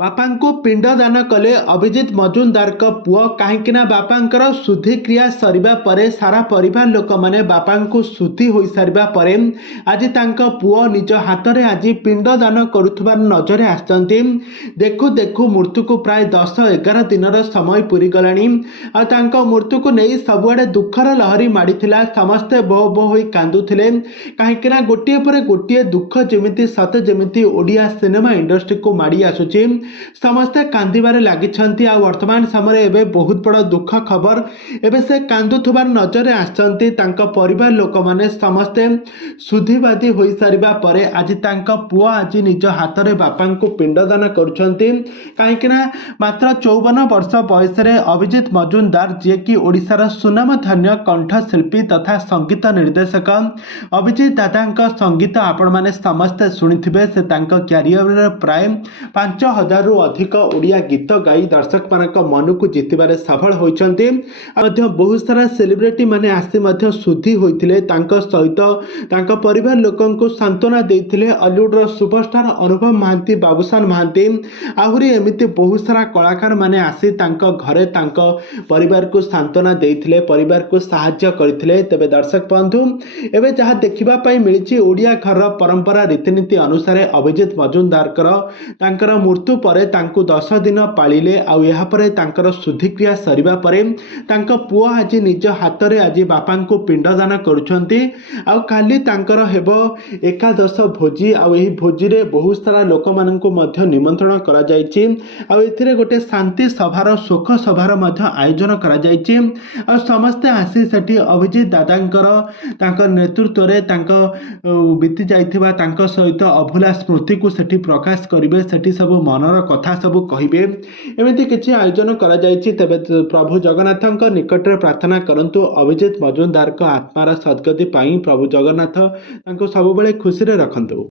बापांको पिंडदान कले अभिजित मजुमदार पुओ कहीं बापांकर शुद्धिक्रिया सरिबा परे सारा परिवार लोक मैंने बापांको शुद्धि हो सारिबा परे आज तांका पुओ निज हाथ में आज पिंडदान करुथुबार नजर आसचंती। देखु देखु मृत्यु को प्राय 10-11 दिन समय पूरी गलानी आ तांका मृत्यु को नहीं सबुआडे दुखर लहरी माड़ीथिला। समस्ते बो बो होई कांदुथिले कहीं गोटे पर गोटे दुख जमिति सते जमिति ओडिया सिनेमा इंडस्ट्री को माड़ी आसुची। समस्ते कांदिबारे लागिछंती आ वर्तमान समय एबे बहुत बड़ दुख खबर एबे से कांदुथुबार नजर आसचंती। तांका परिवार लोक माने समस्ते शुद्धिवादी होई सारिबा परे आज तांका पुओ आज निज हाथ में बापांको पिंडदान करुछंती। कहीं मात्र 54 वर्ष बयस अभिजित मजुमदार जी कि ओडिशार सुनामधन्य कंठशिल्पी तथा संगीत निर्देशक अभिजित दादा संगीत आपण माने समस्ते शुणिथिबे। से तांका क्यारियर प्राय 5000 रु अधिक ओडिया गीत गाई दर्शक मानक मन को जितबारे सफल होइछंती। बहुत सारा सेलिब्रिटी माने आसी मध्य शुद्धि होइथिले तांका सहित तांका परिवार लोकन को सांत्वना देइथिले। हॉलीवुड रो सुपरस्टार अनुभव महांती, बाबूशान महांती आहुरी एमिति बहुत सारा कलाकार माने आसी तांका घरे तांका परिवार को सांत्वना देइथिले, परिवार को सहायता करथिले। तबे दर्शक बंधु एबे जहाँ देखिबा पई मिलिछि ओडिया घर परंपरा रीतिनीति अनुसार अभिजित मजुमदारकर तांकर मृत्यु परे तांको 10 दिन पालिले आउ यहाँ परे तांकर शुद्धिक्रिया सरिबा परे तांका पुओ आज निज हाथ में आज बापांको पिंडदान करुछंती। आउ काली तांकर हेबो एकादश भोजी आउ एही भोजी रे बहुत सारा लोक माननको मध्य निमंत्रण करा जायछि। आउ एथिरे गोटे शांति सभार शोक सभार मध्य आयोजन करा जायछि। आउ समस्ते आसी सेठी अभिजित दादांकर तांकर नेतृत्व रे तांका बीती जाइथिबा तांका सहित अभुला स्मृति को सेठी प्रकाश करिवे, सेठी सब मनर कथा सब कहिबे। एमिति किछि आयोजन करा जायछि। तबे प्रभु जगन्नाथଙ୍କ निकटरे प्रार्थना करंतु अभिजित मजुमदारଙ୍କ आत्मार सद्गति पाई प्रभु जगन्नाथ तांको सबबेले खुशी रे रखंतु।